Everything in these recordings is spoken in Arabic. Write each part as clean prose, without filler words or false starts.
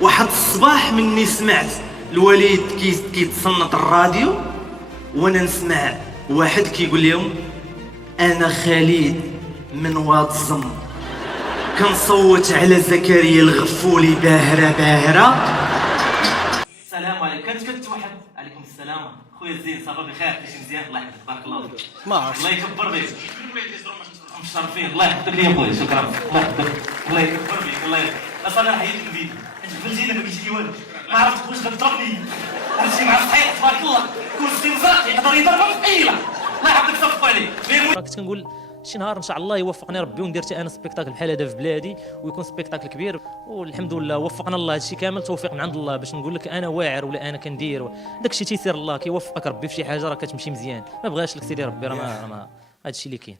واحد الصباح مني سمعت الوالد كيتصنت الراديو، وانا نسمع واحد كيقول لهم انا خالد من واد الزم كنصوت على زكريا الغفولي باهره باهره. السلام عليكم. كنت كتوحد. عليكم السلام خويا زين، صافا بخير؟ كلشي مزيان؟ الله يحفظك، بارك الله فيك. ما عرفتش. الله يكبر بك. مشرفين. الله يحفظك ليا خويا، شكرا. الله يحفظك، الله يكبر بك، الله يحفظك. اصلا انا حيدت الفيديو، انت قلتي ما قلتي لي والو، ما عرفت واش غتضربني. هادشي مع الصحيح تبارك الله، كرسي مزرق يقدر يضربك في ايله. الله يحفظك، صفوا عليه. كنت كنقول شي نهار ان شاء الله يوفقني ربي وندير حتى انا سبيكتاكل بحال هذا في بلادي، ويكون سبيكتاكل كبير، والحمد لله وفقنا الله. هادشي كامل توفيق من عند الله، باش نقول لك انا واعر ولا انا كندير، داكشي تيسير الله، كيوفقك ربي في شي حاجه راه كتمشي مزيان، ما بغاش لك سيدي ربي، راه ما هادشي اللي كاين.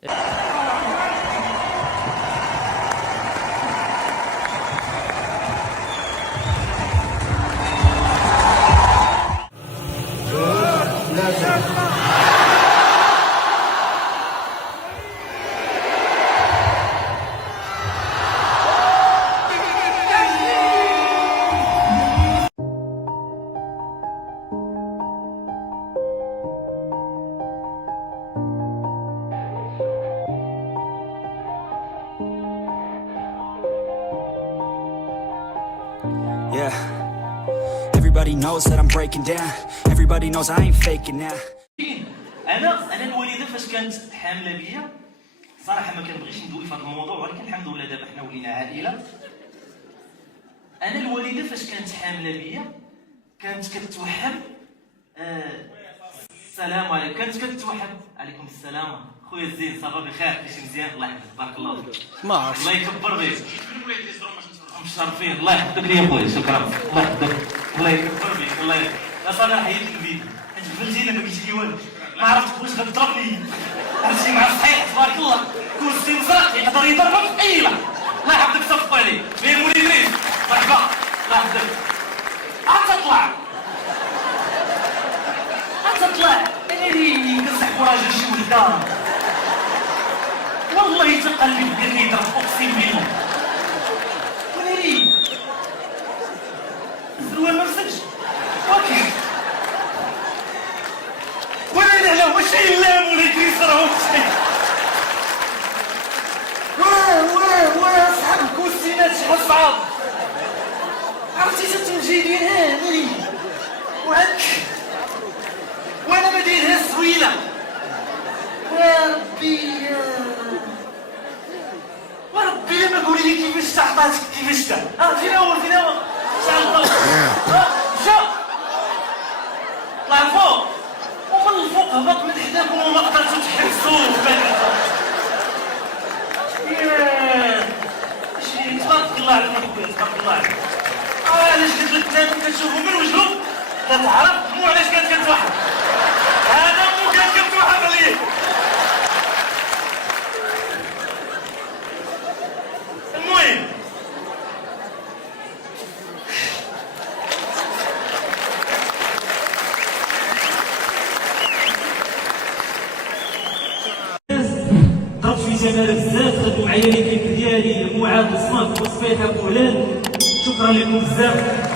Yeah. Everybody knows that I'm breaking down. Everybody knows I ain't faking now. انا الوالده فاش كانت حامله بيا صراحه ما كنبغيش ندوي في هذا الموضوع، ولكن الحمد لله دابا حنا ولينا عائله. انا الوالده فاش كانت حامله بيا كانت كتوحم. السلام عليكم. كانت كتوحم. عليكم السلام خويا زين، صافا بخير؟ كلشي مزيان؟ الله يحفظك، بارك الله فيك. ما عرفتش. الله يكبر بك. مشرفين. الله يحفظك ليا خويا، شكرا. الله يحفظك، الله يكبر بك، الله يحفظك. اصلا انا حيدت الفيديو، انت قلتي ما قلتي لي والو، ما عرفت واش غتضربني. هادشي مع الصحيح تبارك الله، كرسي مزرق يقدر يضربك في ايله. الله يحفظك، صفوا عليه. فين مديرين؟ مرحبا، الله يحفظك. غتطلع انا اللي كنسحبو راجل شي وحده، والله حتى قلبي بدا كيضرب، اقسم بالله. وناري الزروال ما مسكش اوكي، ولا لا واش اللام ولا كيصراو شي. واه صحاب الكوسينات شحال صعاب، عرفتي تتمجيدين هاني وهاك، وانا ما دايرها سويله. وربي لما قولي لي كيفاش تعطاتك، كيفاش فين هو شعل الضوء. مشى طلع الفوق، ومن الفوق هبط من حداكم وما قدرتو تحبسوه. تبارك الله عليك خويا، تبارك الله عليك. علاش قلت لك بنادم كتشوفو من وجهو كتعرف مو علاش كانت كتوحد. هذا مو كانت كتوحد عليه. المهم ضربت في جمال بزاف، خدموا معايا ليكيب ديالي معاذ وصمات وصفيحه وولاد. شكرا لكم بزاف.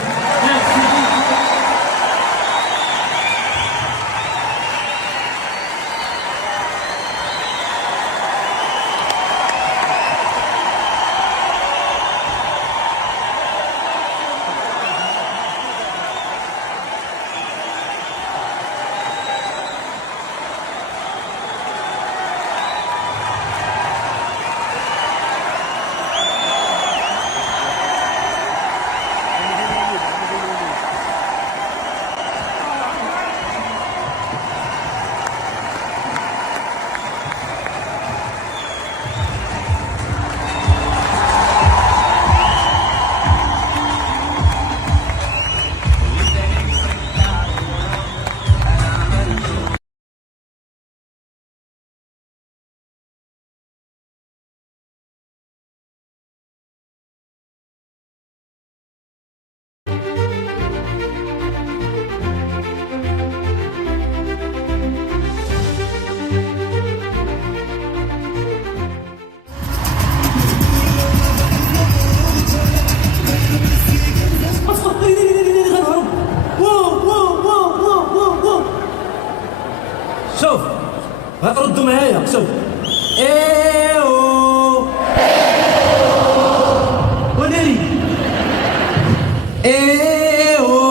ردوا معايا شوف ايو وناري ايو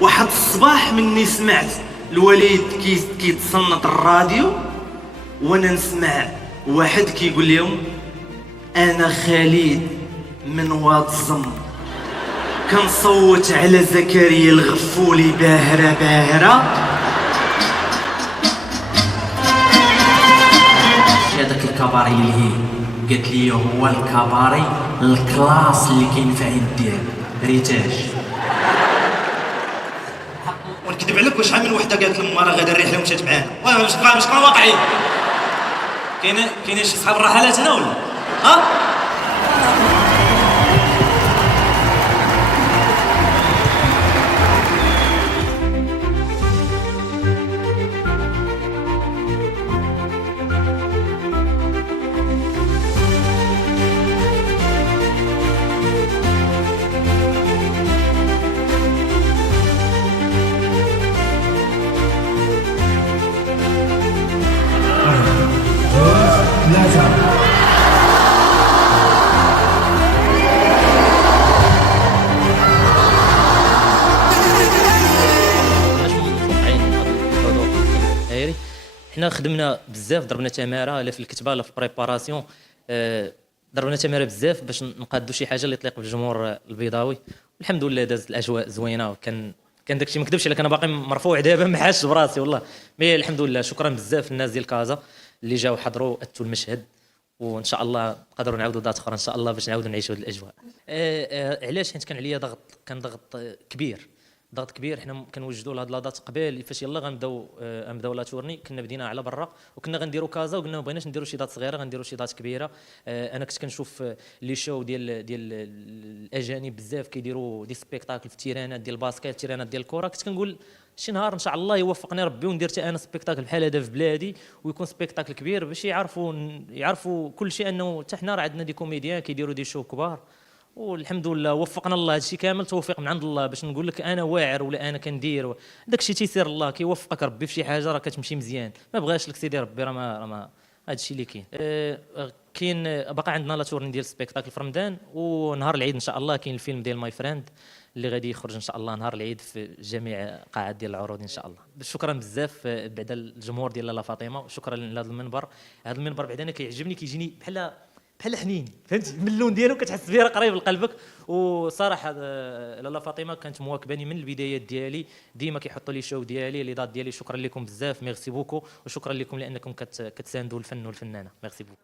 واحد الصباح مني سمعت الوليد كيتصنت الراديو، وانا نسمع واحد كيقول لهم انا خالد من واد الزم، كنصوت على زكريا الغفولي باهره باهره. هذاك الكباري اللي هي قالت لي هو الكباري الكلاس اللي كاين في عين الديال ريتاج. ونكذب عليك، واش عامل وحده قالت لهم راه غادا الرحله ومشات معانا، واش بقى واقعي؟ كاينين شي صحاب الرحلات هنا ولا؟ حنا خدمنا بزاف، ضربنا تماره لا في الكتابه لا في البريباراسيون، ضربنا تماره بزاف باش نقادوا شي حاجه اللي تليق بالجمهور البيضاوي. الحمد لله دازت الاجواء زوينه، كان داكشي ما كذبش، الا كان باقي مرفوع دابا ما حاش براسي والله. مي الحمد لله، شكرا بزاف للناس ديال كازا اللي جاو حضروا اتوا المشهد، وان شاء الله نقدروا نعاودوا دات اخرى ان شاء الله باش نعاودوا نعيشوا هذه الاجواء. علاش؟ حيت كان عليا ضغط كبير. حنا كنوجدوا لهاد لادات قبل فاش يلا غنبداو لا تورني، كنا بدينا على برا وكنا غنديروا كازا، وقلنا ما بغيناش نديروا شي دات صغيره، غنديروا شي دات كبيره. انا كنت كنشوف لي شو ديال الاجانب بزاف كيديروا دي سبيكتاكل في التيرانات ديال الباسكيت، التيرانات ديال الكره، كنت كنقول شي نهار ان شاء الله يوفقني ربي وندير حتى انا سبيكتاكل بحال هذا في بلادي، ويكون سبيكتاكل كبير باش يعرفوا كل شيء انه حتى حنا راه عندنا دي كوميديان كيديروا دي شو كبار. والحمد لله وفقنا الله، هادشي كامل توفيق من عند الله. باش نقول لك انا واعر ولا انا كندير، داكشي تيسير الله، كيوفقك ربي في شي حاجه راه كتمشي مزيان، ما بغاش لك سيدي ربي راه ما هادشي اللي كاين. باقي عندنا لا تورني ديال سبيكتاكل في رمضان، ونهار العيد ان شاء الله كاين الفيلم ديال ماي فريند اللي غادي يخرج ان شاء الله نهار العيد في جميع قاعات ديال العروض ان شاء الله. شكرا بزاف بعدا الجمهور ديال لاله فاطمه، وشكرا لهذا المنبر. هذا المنبر بعدا انا كيعجبني، كيجيني بحال حنين، فهمتي؟ من اللون ديالو كتحس بيه قريب لقلبك. وصراحه لاله فاطمه كانت مواكباني من البدايات ديالي، ديما كيحطوا لي شو ديالي لي دات ديالي. شكرا لكم بزاف، ميرسي بوكو، وشكرا لكم لانكم كتساندوا الفن والفنانه. ميرسي بوكو.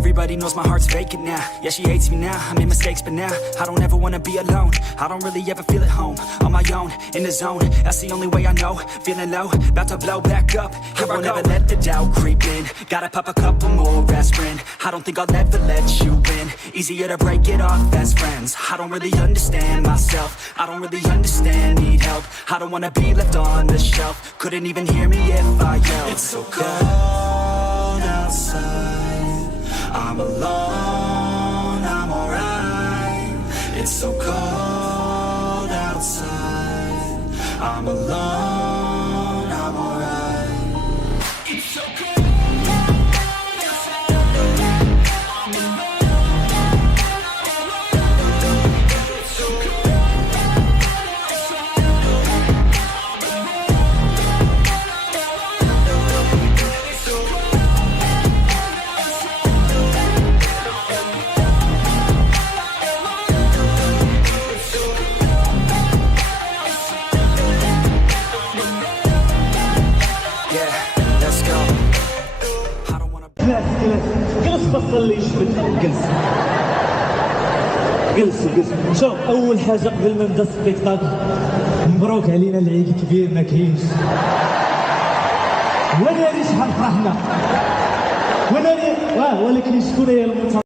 Everybody knows my heart's vacant now. Yeah, she hates me now, I made mistakes but now I don't ever wanna be alone. I don't really ever feel at home. On my own, in the zone, that's the only way I know. Feeling low, about to blow back up. Here I never let the doubt creep in. Gotta pop a couple more aspirin. I don't think I'll ever let you in. Easier to break it off best friends. I don't really understand myself. I don't really understand, need help. I don't wanna be left on the shelf. Couldn't even hear me if I yelled. It's so cold outside, I'm alone, I'm alright. It's so cold outside, I'm alone, I'm alright. It's so cold outside, I'm alone, it's so cold outside, it's so cold. جلس بصل لي جبد جلس جلس. شوف اول حاجه قبل ما نبدا السبيكتاكل، مبروك علينا العيد الكبير ما كاينش. وانا شحال فرحنا، وانا ولكن شكون هي المتابعه؟